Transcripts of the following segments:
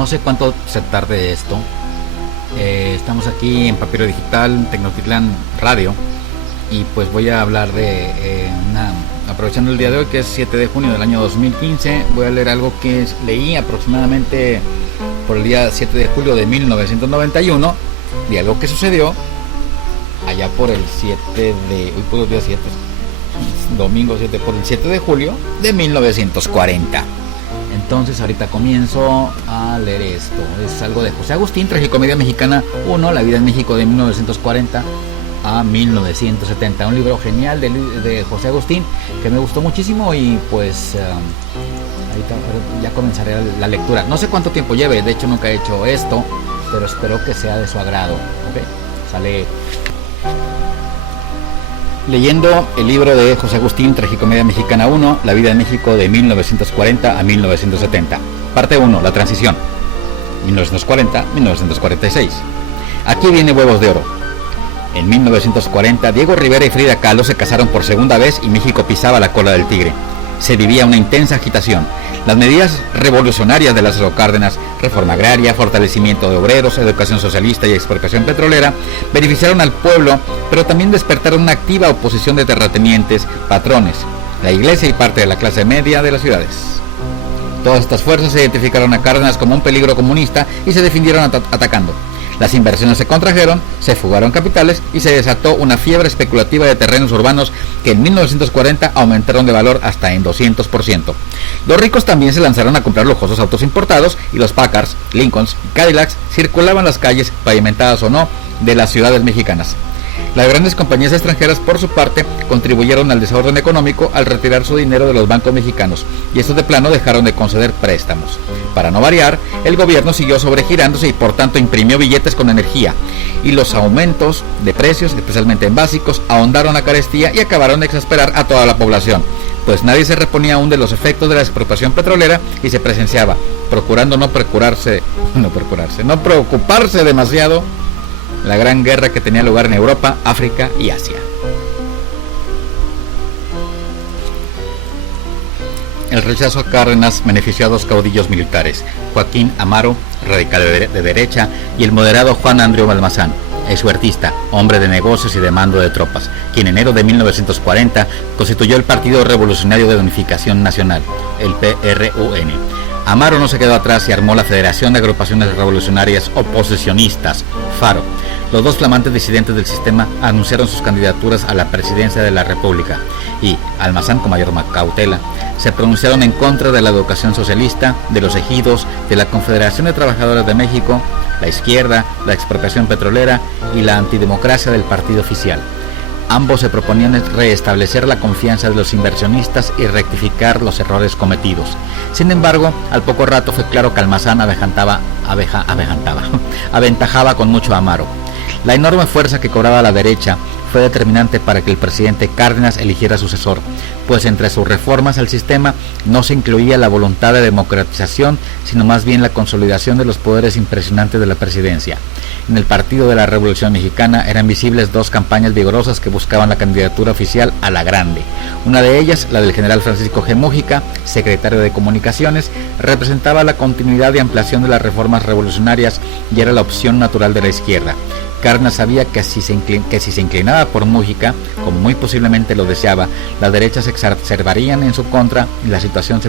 No sé cuánto se tarde esto. Estamos aquí en Papiro Digital, Tecnotitlán Radio, y pues voy a hablar de aprovechando el día de hoy, que es 7 de junio del año 2015, voy a leer algo que leí aproximadamente por el día 7 de julio de 1991, y algo que sucedió allá por el 7 de... Hoy por el día 7, domingo 7, por el 7 de julio de 1940. Entonces ahorita comienzo a leer esto. Es algo de José Agustín, Tragicomedia Mexicana 1, La vida en México de 1940 a 1970. Un libro genial de José Agustín que me gustó muchísimo, y pues ahorita ya comenzaré la lectura. No sé cuánto tiempo lleve, de hecho nunca he hecho esto, pero espero que sea de su agrado. ¿Okay? Sale leyendo el libro de José Agustín, Tragicomedia Mexicana 1, La vida en México de 1940 a 1970. Parte 1, la transición, 1940-1946. Aquí viene Huevos de Oro. En 1940, Diego Rivera y Frida Kahlo se casaron por segunda vez y México pisaba la cola del tigre. Se vivía una intensa agitación. Las medidas revolucionarias de Lázaro Cárdenas, reforma agraria, fortalecimiento de obreros, educación socialista y expropiación petrolera, beneficiaron al pueblo, pero también despertaron una activa oposición de terratenientes, patrones, la iglesia y parte de la clase media de las ciudades. Todas estas fuerzas identificaron a Cárdenas como un peligro comunista y se defendieron atacando. Las inversiones se contrajeron, se fugaron capitales y se desató una fiebre especulativa de terrenos urbanos que en 1940 aumentaron de valor hasta en 200%. Los ricos también se lanzaron a comprar lujosos autos importados, y los Packards, Lincolns y Cadillacs circulaban las calles, pavimentadas o no, de las ciudades mexicanas. Las grandes compañías extranjeras, por su parte, contribuyeron al desorden económico al retirar su dinero de los bancos mexicanos, y estos de plano dejaron de conceder préstamos. Para no variar, el gobierno siguió sobregirándose y por tanto imprimió billetes con energía, y los aumentos de precios, especialmente en básicos, ahondaron la carestía y acabaron de exasperar a toda la población, pues nadie se reponía aún de los efectos de la expropiación petrolera y se presenciaba, procurando no preocuparse demasiado, la gran guerra que tenía lugar en Europa, África y Asia. El rechazo a Cárdenas benefició a dos caudillos militares, Joaquín Amaro, radical de derecha, y el moderado Juan Andreu Balmazán, eshuertista, hombre de negocios y de mando de tropas, quien en enero de 1940 constituyó el Partido Revolucionario de Unificación Nacional, el PRUN. Amaro no se quedó atrás y armó la Federación de Agrupaciones Revolucionarias Oposicionistas, FARO. Los dos flamantes disidentes del sistema anunciaron sus candidaturas a la presidencia de la República y, Almazán con mayor cautela, se pronunciaron en contra de la educación socialista, de los ejidos, de la Confederación de Trabajadores de México, la izquierda, la expropiación petrolera y la antidemocracia del partido oficial. Ambos se proponían restablecer la confianza de los inversionistas y rectificar los errores cometidos. Sin embargo, al poco rato fue claro que Almazán aventajaba con mucho a Amaro. La enorme fuerza que cobraba la derecha fue determinante para que el presidente Cárdenas eligiera sucesor, pues entre sus reformas al sistema no se incluía la voluntad de democratización, sino más bien la consolidación de los poderes impresionantes de la presidencia. En el Partido de la Revolución Mexicana eran visibles dos campañas vigorosas que buscaban la candidatura oficial a la grande. Una de ellas, la del general Francisco G. Mújica, secretario de Comunicaciones, representaba la continuidad y ampliación de las reformas revolucionarias y era la opción natural de la izquierda. Cárdenas sabía que si se inclinaba por Mújica, como muy posiblemente lo deseaba, las derechas se exacerbarían en su contra y la situación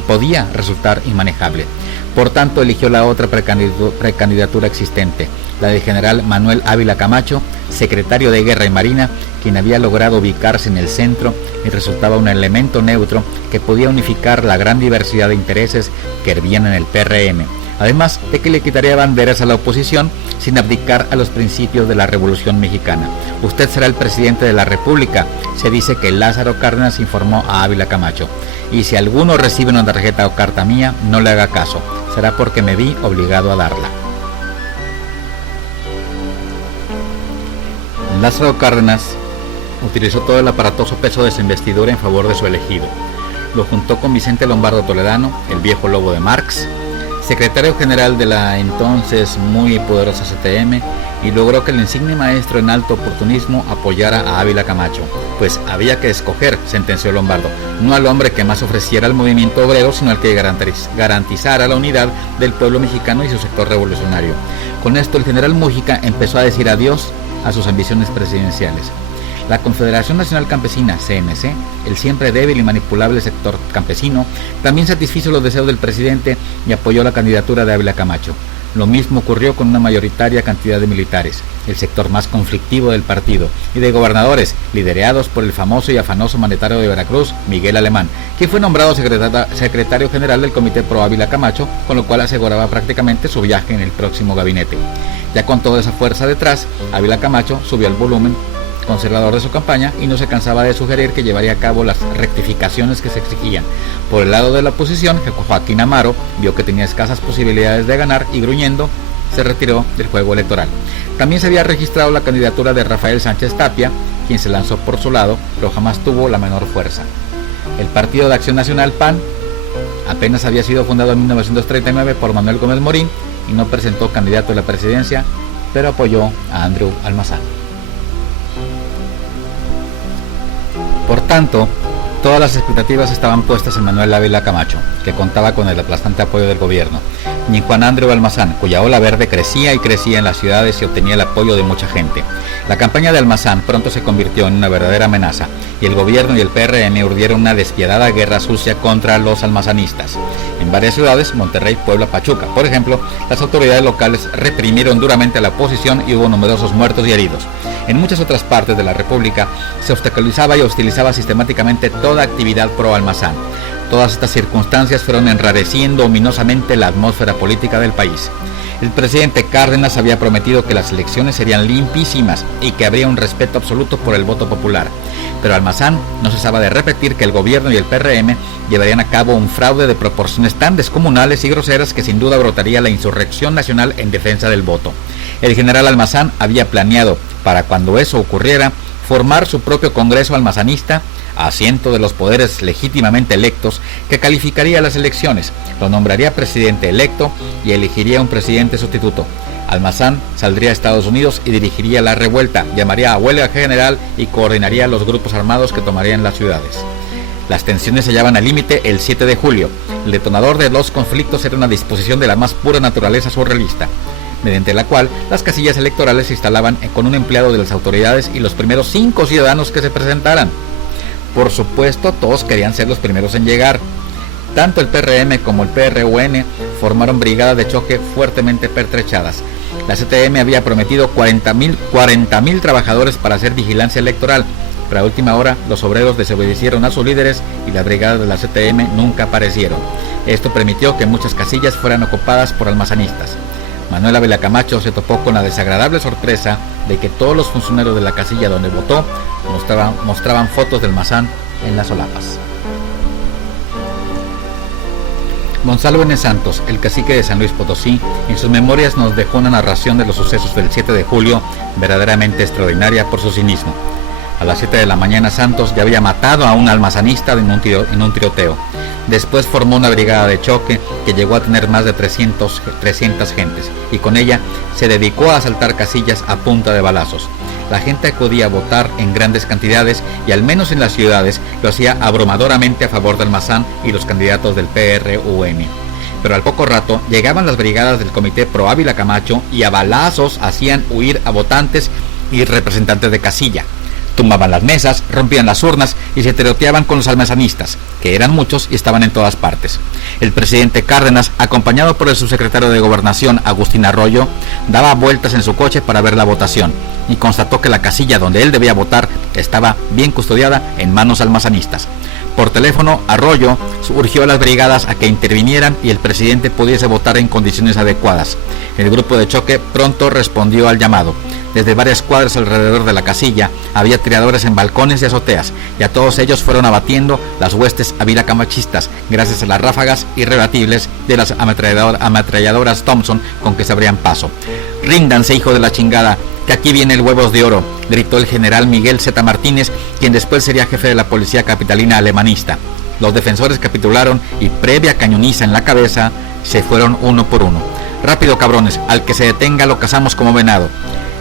podía resultar inmanejable. Por tanto, eligió la otra precandidatura existente, la del general Manuel Ávila Camacho, secretario de Guerra y Marina, quien había logrado ubicarse en el centro y resultaba un elemento neutro que podía unificar la gran diversidad de intereses que hervían en el PRM. Además de que le quitaría banderas a la oposición sin abdicar a los principios de la Revolución Mexicana. Usted será el presidente de la República, se dice que Lázaro Cárdenas informó a Ávila Camacho. Y si alguno recibe una tarjeta o carta mía, no le haga caso, será porque me vi obligado a darla. Lázaro Cárdenas utilizó todo el aparatoso peso de su investidura en favor de su elegido. Lo juntó con Vicente Lombardo Toledano, el viejo lobo de Marx, secretario general de la entonces muy poderosa CTM, y logró que el insigne maestro en alto oportunismo apoyara a Ávila Camacho, pues había que escoger, sentenció Lombardo, no al hombre que más ofreciera al movimiento obrero, sino al que garantizara la unidad del pueblo mexicano y su sector revolucionario. Con esto el general Mújica empezó a decir adiós a sus ambiciones presidenciales. La Confederación Nacional Campesina, CNC, el siempre débil y manipulable sector campesino, también satisfizo los deseos del presidente y apoyó la candidatura de Ávila Camacho. Lo mismo ocurrió con una mayoritaria cantidad de militares, el sector más conflictivo del partido, y de gobernadores, liderados por el famoso y afanoso mandatario de Veracruz, Miguel Alemán, quien fue nombrado secretario general del Comité Pro Ávila Camacho, con lo cual aseguraba prácticamente su viaje en el próximo gabinete. Ya con toda esa fuerza detrás, Ávila Camacho subió el volumen conservador de su campaña y no se cansaba de sugerir que llevaría a cabo las rectificaciones que se exigían. Por el lado de la oposición, Joaquín Amaro vio que tenía escasas posibilidades de ganar y, gruñendo, se retiró del juego electoral. También se había registrado la candidatura de Rafael Sánchez Tapia, quien se lanzó por su lado, pero jamás tuvo la menor fuerza. El Partido de Acción Nacional, PAN, apenas había sido fundado en 1939 por Manuel Gómez Morín y no presentó candidato a la presidencia, pero apoyó a Andrew Almazán. Por tanto, todas las expectativas estaban puestas en Manuel Ávila Camacho, que contaba con el aplastante apoyo del gobierno, ni en Juan Andrew Almazán, cuya ola verde crecía y crecía en las ciudades y obtenía el apoyo de mucha gente. La campaña de Almazán pronto se convirtió en una verdadera amenaza, y el gobierno y el PRM urdieron una despiadada guerra sucia contra los almazanistas. En varias ciudades, Monterrey, Puebla, Pachuca, por ejemplo, las autoridades locales reprimieron duramente a la oposición y hubo numerosos muertos y heridos. En muchas otras partes de la República se obstaculizaba y hostilizaba sistemáticamente toda actividad pro Almazán. Todas estas circunstancias fueron enrareciendo ominosamente la atmósfera política del país. El presidente Cárdenas había prometido que las elecciones serían limpísimas y que habría un respeto absoluto por el voto popular. Pero Almazán no cesaba de repetir que el gobierno y el PRM llevarían a cabo un fraude de proporciones tan descomunales y groseras que sin duda brotaría la insurrección nacional en defensa del voto. El general Almazán había planeado, para cuando eso ocurriera, formar su propio Congreso almazanista, asiento de los poderes legítimamente electos, que calificaría las elecciones, lo nombraría presidente electo y elegiría un presidente sustituto. Almazán saldría a Estados Unidos y dirigiría la revuelta, llamaría a huelga general y coordinaría los grupos armados que tomarían las ciudades. Las tensiones se hallaban al límite el 7 de julio. El detonador de los conflictos era una disposición de la más pura naturaleza surrealista, mediante la cual las casillas electorales se instalaban con un empleado de las autoridades y los primeros 5 ciudadanos que se presentaran. Por supuesto, todos querían ser los primeros en llegar. Tanto el PRM como el PRUN formaron brigadas de choque fuertemente pertrechadas. La CTM había prometido 40.000 trabajadores para hacer vigilancia electoral, pero a última hora los obreros desobedecieron a sus líderes y las brigadas de la CTM nunca aparecieron. Esto permitió que muchas casillas fueran ocupadas por almazanistas. Manuel Ávila Camacho se topó con la desagradable sorpresa de que todos los funcionarios de la casilla donde votó mostraban fotos del Almazán en las solapas. Gonzalo N. Santos, el cacique de San Luis Potosí, en sus memorias nos dejó una narración de los sucesos del 7 de julio verdaderamente extraordinaria por su cinismo. A las 7 de la mañana Santos ya había matado a un almazanista en un tiroteo. Después formó una brigada de choque que llegó a tener más de 300 gentes, y con ella se dedicó a asaltar casillas a punta de balazos. La gente acudía a votar en grandes cantidades y al menos en las ciudades lo hacía abrumadoramente a favor de Almazán y los candidatos del PRUN. Pero al poco rato llegaban las brigadas del Comité Pro Ávila Camacho y a balazos hacían huir a votantes y representantes de casilla. Tumbaban las mesas, rompían las urnas y se tiroteaban con los almazanistas, que eran muchos y estaban en todas partes. El presidente Cárdenas, acompañado por el subsecretario de Gobernación, Agustín Arroyo, daba vueltas en su coche para ver la votación y constató que la casilla donde él debía votar estaba bien custodiada en manos almazanistas. Por teléfono, Arroyo urgió a las brigadas a que intervinieran y el presidente pudiese votar en condiciones adecuadas. El grupo de choque pronto respondió al llamado. Desde varias cuadras alrededor de la casilla había tiradores en balcones y azoteas, y a todos ellos fueron abatiendo las huestes avilacamachistas gracias a las ráfagas irrebatibles de las ametralladoras Thompson con que se abrían paso. «Ríndanse, hijo de la chingada, que aquí viene el huevos de oro», gritó el general Miguel Z. Martínez, quien después sería jefe de la policía capitalina alemanista. Los defensores capitularon y, previa cañoniza en la cabeza, Se fueron uno por uno. Rápido, cabrones, al que se detenga lo cazamos como venado.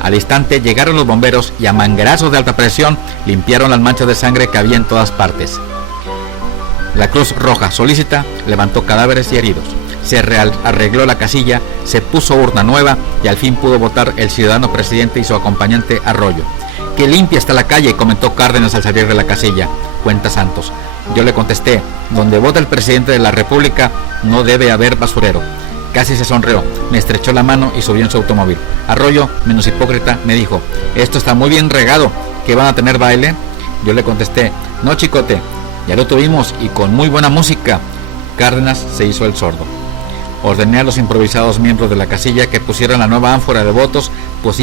Al instante llegaron los bomberos y a manguerazos de alta presión limpiaron las manchas de sangre que había en todas partes. La Cruz Roja solícita levantó cadáveres y heridos. Se arregló la casilla, se puso urna nueva y al fin pudo votar el ciudadano presidente y su acompañante Arroyo. ¡Qué limpia está la calle!, comentó Cárdenas al salir de la casilla. Cuenta Santos. Yo le contesté: donde vota el presidente de la República no debe haber basurero. Casi se sonrió, me estrechó la mano y subió en su automóvil. Arroyo, menos hipócrita, me dijo: esto está muy bien regado, ¿que van a tener baile? Yo le contesté: no, chicote, ya lo tuvimos y con muy buena música. Cárdenas se hizo el sordo. Ordené a los improvisados miembros de la casilla que pusieran la nueva ánfora de votos, pues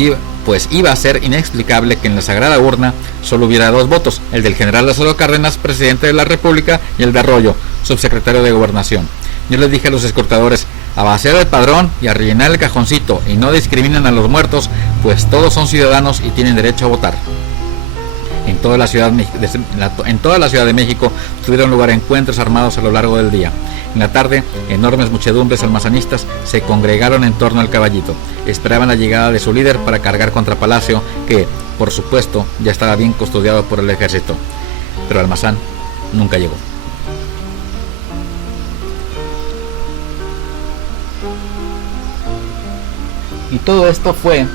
iba a ser inexplicable que en la sagrada urna solo hubiera dos votos, el del general Lázaro Cárdenas, presidente de la República, y el de Arroyo, subsecretario de Gobernación. Yo les dije a los escrutadores: a vaciar el padrón y a rellenar el cajoncito, y no discriminen a los muertos, pues todos son ciudadanos y tienen derecho a votar. En toda la Ciudad de México tuvieron lugar encuentros armados a lo largo del día. En la tarde, enormes muchedumbres almazanistas se congregaron en torno al caballito. Esperaban la llegada de su líder para cargar contra Palacio, que, por supuesto, ya estaba bien custodiado por el ejército. Pero Almazán nunca llegó. Y todo esto fue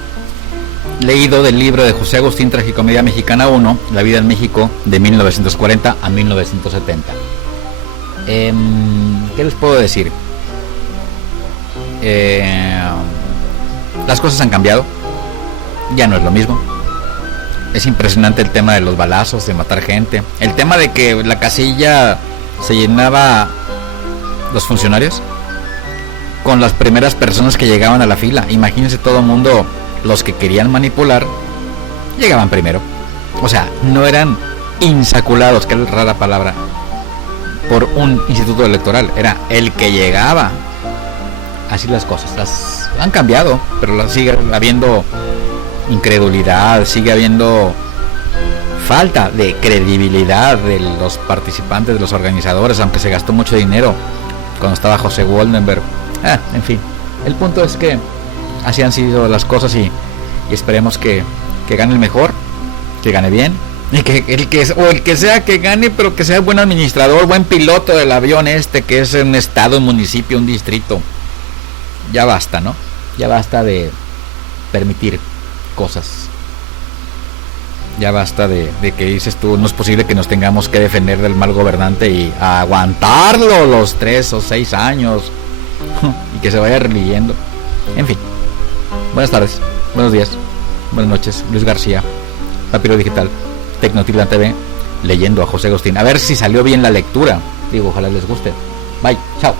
leído del libro de José Agustín, Tragicomedia Mexicana 1, La vida en México, de 1940 a 1970. ¿Qué les puedo decir? Las cosas han cambiado. Ya no es lo mismo. Es impresionante el tema de los balazos, de matar gente. El tema de que la casilla se llenaba, los funcionarios, con las primeras personas que llegaban a la fila. Imagínense, todo el mundo, los que querían manipular, llegaban primero. O sea, no eran insaculados, que es rara palabra, por un instituto electoral. Era el que llegaba. Así las cosas. Han cambiado, pero sigue habiendo incredulidad, sigue habiendo falta de credibilidad de los participantes, de los organizadores, aunque se gastó mucho dinero cuando estaba José Woldenberg. En fin, el punto es que así han sido las cosas y esperemos que gane el mejor, que gane bien, y que el que sea que gane, pero que sea buen administrador, buen piloto del avión que es un estado, un municipio, un distrito. Ya basta, ¿no? Ya basta de permitir cosas. Ya basta de que dices tú, no es posible que nos tengamos que defender del mal gobernante y aguantarlo los 3 o 6 años y que se vaya releyendo. En fin, buenas tardes, buenos días, buenas noches. Luis García, Papiro Digital, Tecnotitlán TV, leyendo a José Agustín. A ver si salió bien la lectura. Digo, ojalá les guste. Bye, chao.